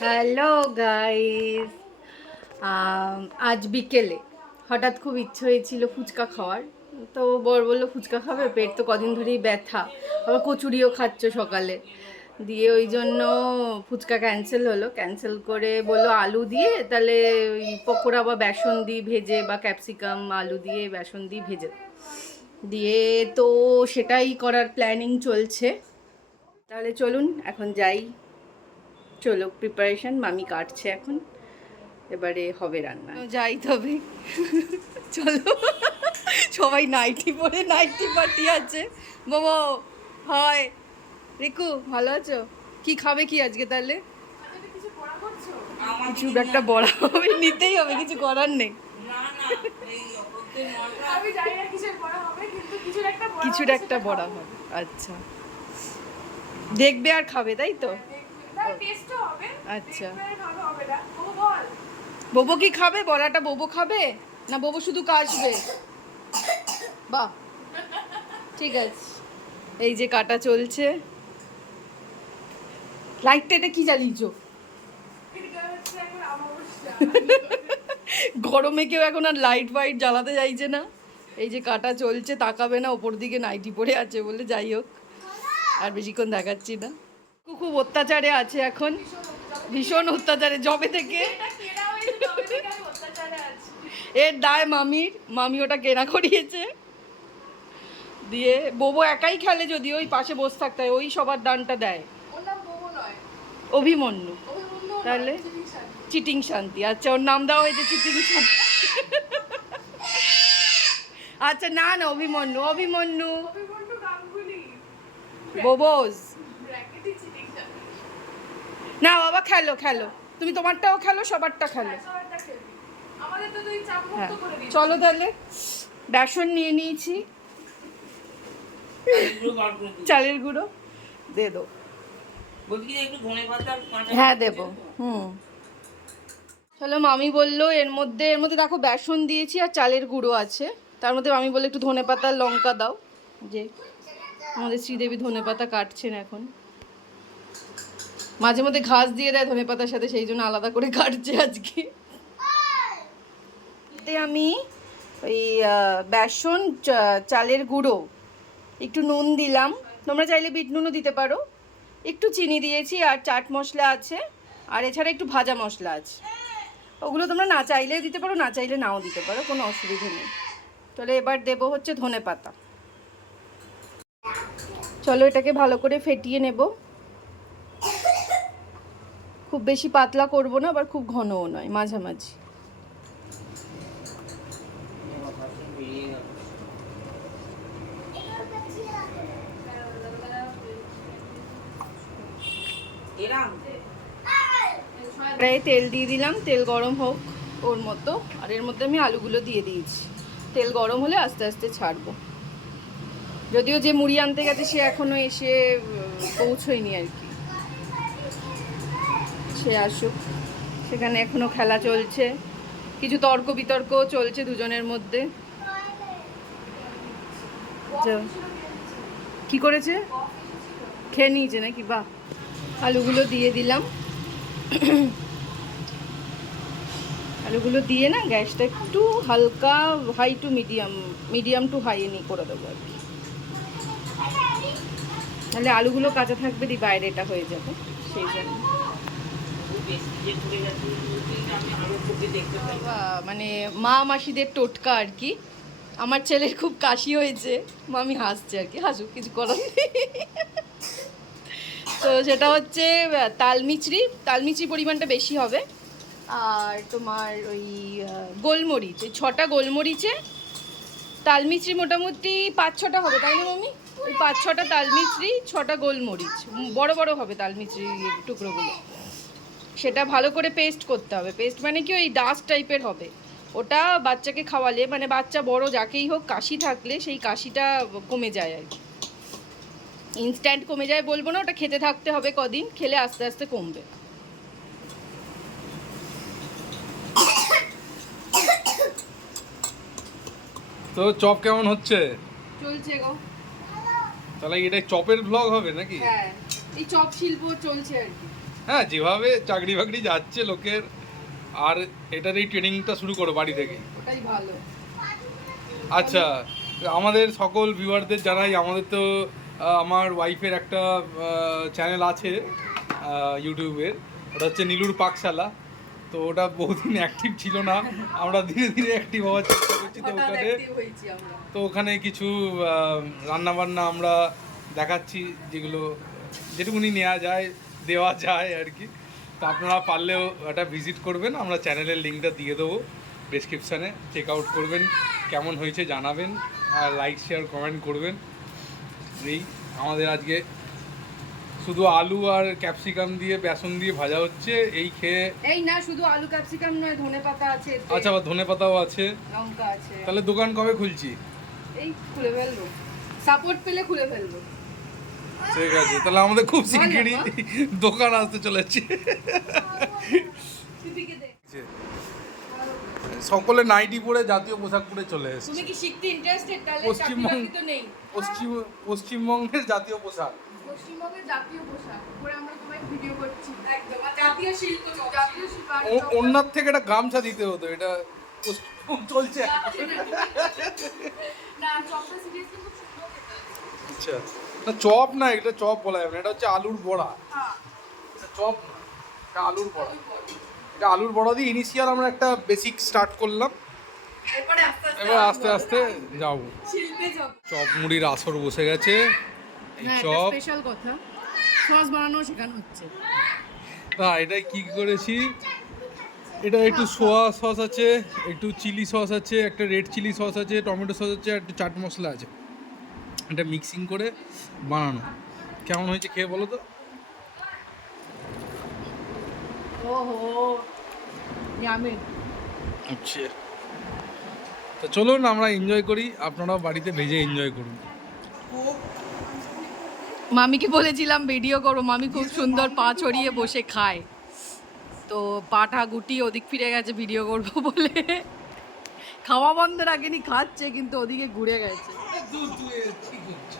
Hello guys আজ বিকেলে। হঠাৎ খুব ইচ্ছে হয়েছিল ফুচকা খাওয়ার। তো বর বলল, ফুচকা খাবে? পেট তো কদিন ধরেই ব্যথা। আবার কচুরিও খাচ্ছ সকালে। দিয়ে ওই জন্য ফুচকা ক্যান্সেল হলো। ক্যান্সেল করে বলল, আলু দিয়ে তাহলে ওই পকোড়া বা বেসন দিয়ে ভেজে বা ক্যাপসিকাম আলু দিয়ে বেসন দিয়ে ভেজে। দিয়ে তো সেটাই করার প্ল্যানিং চলছে। তাহলে চলুন, এখন যাই। চলো প্রিপারেশন মামি কাটছে এখন। এবারে হবে রান্না। যাই তবে। চলো, সবাই নাইটি পরে নাইটি পার্টি আছে। বাবা হয় রিকু, ভালো আছো? কি খাবে কি আজকে তাহলে? কিছু একটা বড়া হবে, নিতেই হবে, কিছু করার নেই। কিছুর একটা বড়া হবে আচ্ছা। দেখবে আর খাবে, তাই তো? আচ্ছা। বোবো কি খাবে? বড়াটা বোবো খাবে? না বোবো শুধু কাশবে? বাহ। ঠিক আছে। এই যে কাটা চলছে। লাইটটা এটা কি জ্বালিয়েছো? গরমে কেউ এখন আর লাইট ফাইট জ্বালাতে চাইছে না। এই যে কাটা চলছে তাকাবে না ওপর দিকে নাইটি পরে আছে বলে যাই হোক। আর বেশিক্ষণ দেখাচ্ছি না। খুব অত্যাচারে আছে এখন। ভীষণ অত্যাচারে। জবে থেকে এর দায় মামির। মামি ওটা কেনা করিয়েছে। দিয়ে বোবো একাই খেলে যদি ওই পাশে বসে থাকতে হয় ওই সবার দানটা দেয়। অভিমন্যু। তাহলে? চিটিং শান্তি। আচ্ছা ওর নাম দেওয়া হয়েছে চিটিং শান্তি। আচ্ছা না না অভিমন্যু। অভিমন্যু। বোবোজ। না বাবা খেলো খেলো। তুমি তোমারটাও খেলো সবারটা খেলো। হ্যাঁ দিস চলো তাহলে। বেসন নিয়ে নিয়েছি। চালের গুঁড়ো দে। দো হ্যাঁ দেব। দেবো? হুম। চলো মামি বলল এর মধ্যে এর মধ্যে দেখো বেসন দিয়েছি আর চালের গুঁড়ো আছে। তার মধ্যে মামি বলল একটু ধনে পাতা লঙ্কা দাও। যে আমাদের শ্রীদেবী ধনে পাতা কাটছেন এখন। মাঝে মধ্যে ঘাস দিয়ে দেয় ধনে পাতার সাথে, সেই জন্য আলাদা করে কাটছে আজকে। আমি ওই বেসন চালের গুঁড়ো, একটু নুন দিলাম। তোমরা চাইলে বিট নুনও দিতে পারো। একটু চিনি দিয়েছি আর চাট মশলা আছে, আর এছাড়া একটু ভাজা মশলা আছে। ওগুলো তোমরা না চাইলে দিতে পারো, না চাইলে নাও দিতে পারো, কোনো অসুবিধে নেই। তাহলে এবার দেবো হচ্ছে ধনে পাতা। চলো এটাকে ভালো করে ফেটিয়ে নেব। খুব বেশি পাতলা করব না, আবার খুব ঘনও নয়, মাঝামাঝি। কড়াইয়ে তেল দিয়ে দিলাম, তেল গরম হোক ওর মতো, আর এর মধ্যে আমি আলুগুলো দিয়ে দিয়েছি। তেল গরম হলে আস্তে আস্তে ছাড়বো। যদিও যে মুড়ি আনতে গেছে সে এখনও এসে পৌঁছোয়নি আর কি। সে আসুক। সেখানে এখনও খেলা চলছে। কিছু তর্ক বিতর্ক চলছে দুজনের মধ্যে। কি করেছে? খেয়ে নিয়েছে নাকি? বাহ। আলুগুলো দিয়ে দিলাম। আলুগুলো দিয়ে না গ্যাসটা একটু হালকা, high to medium medium to high নি করে দেবো আর কি। তাহলে আলুগুলো কাঁচা থাকবে দি, বাইরেটা হয়ে যাবে। সেই জন্য। মানে মা মাসিদের টোটকা আর কি। আমার ছেলের খুব কাশি হয়েছে, মামি হাসছে আর কি। হাসুক, কিছু করার। তো সেটা হচ্ছে তালমিচড়ি তালমিচড়ি পরিমাণটা বেশি হবে। আর তোমার ওই গোলমরিচ। এই ছটা গোলমরিচে তালমিচড়ি মোটামুটি পাঁচ ছটা হবে, তাই না মামি? ওই পাঁচ ছটা তালমিচড়ি ছটা গোলমরিচ। বড় বড় হবে তালমিচড়ি টুকরোগুলো। সেটা ভালো করে পেস্ট করতে হবে। পেস্ট মানে কি ওই ডাস্ট টাইপের হবে। ওটা বাচ্চাকে খাওয়ালে মানে বাচ্চা বড় যাকেই হোক কাশি থাকলে সেই কাশিটা কমে যায় আর কি। ইনস্ট্যান্ট কমে যায় বলব না ওটা খেতে থাকতে হবে কদিন খেলে আস্তে আস্তে কমবে। তো চপ কেমন হচ্ছে? চলছে গো। তাহলে এটা চপের ব্লগ হবে নাকি? হ্যাঁ এই চপ শিল্প চলছে আর কি। হ্যাঁ যেভাবে চাকরি বাকরি যাচ্ছে লোকের আর এটার এই ট্রেনিংটা শুরু করো বাড়ি থেকে ওটাই ভালো। আচ্ছা আমাদের সকল ভিউয়ারদের জানাই আমাদের তো আমার ওয়াইফের একটা চ্যানেল আছে ইউটিউবের ওটা হচ্ছে নীলুর পাকশালা। তো ওটা বহুদিন অ্যাক্টিভ ছিল না। আমরা ধীরে ধীরে অ্যাক্টিভ হওয়ার চেষ্টা করছি তো ওখানে। তো ওখানে কিছু রান্না বান্না আমরা দেখাচ্ছি যেগুলো যেটুকুনি নেওয়া যায়। দেওয়া যায় আর কি। তো আপনারা পারলেও এটা ভিজিট করবেন। আমরা চ্যানেলের লিঙ্কটা দিয়ে দেবো ডিসক্রিপশানে চেক আউট করবেন কেমন হয়েছে জানাবেন আর লাইক শেয়ার কমেন্ট করবেন। এই আমাদের আজকে শুধু আলু আর ক্যাপসিকাম দিয়ে বেসন দিয়ে ভাজা হচ্ছে। এই খেয়ে এই না শুধু আলু ক্যাপসিকাম নয় ধনে পাতা আছে আচ্ছা আবার ধনে পাতাও আছে। লঙ্কা আছে। তাহলে দোকান কবে খুলছি? এই খুলে ফেলব। সাপোর্ট পেলে খুলে ফেলব। ঠিক আছে তাহলে আমাদের খুব শিগগিরই দোকান আসতে চলেছে। সকলে নাইটি পরে জাতীয় পোশাক পরে চলে এসেছে। তুমি কি শিখতে ইন্টারেস্টেড তাহলে পশ্চিমবঙ্গ- তো নেই। পশ্চিম পশ্চিমবঙ্গের জাতীয় পোশাক। পশ্চিমবঙ্গের জাতীয় পোশাক। পরে আমরা সবাই ভিডিও করছি। একদম জাতীয় শিল্প জাতীয় শিল্প ওনার থেকে একটা গামছা দিতে হতো এটা পশ্চিমবঙ্গ চলছে। না চপটা সিরিয়াসলি খুব সুন্দর আচ্ছা। না চপ না এটা চপ বলা যাবে না এটা হচ্ছে আলুর বড়া। হ্যাঁ এটা চপ না এটা আলুর বড়া। এটা আলুর বড়া দিয়ে ইনিশিয়াল আমরা একটা বেসিক স্টার্ট করলাম। এরপরে আস্তে আস্তে এবার আস্তে আস্তে যাব। চপ মুড়ির আসর বসে গেছে। এই না একটা চপ। স্পেশাল কথা। সস বানানো শেখানো হচ্ছে। না এটা কি করেছি? এটা একটু সোয়া সস আছে একটু চিলি সস আছে একটা রেড চিলি সস আছে টমেটো সস আছে আর একটু চাট মশলা আছে। এটা মিক্সিং করে বানানো। কেমন হয়েছে খেয়ে বলো তো? আচ্ছা। তো চলুন আমরা এনজয় করি আপনারাও বাড়িতে ভেজে এনজয় করুন। মামিকে বলেছিলাম ভিডিও করো মামি খুব সুন্দর পা ছড়িয়ে বসে খায়। তো পাটা গুটি ওদিক ফিরে গেছে ভিডিও করব বলে। খাওয়া বন্ধ রাখেনি খাচ্ছে কিন্তু ওদিকে ঘুরে গেছে। দূর তুলে ঠিক হচ্ছে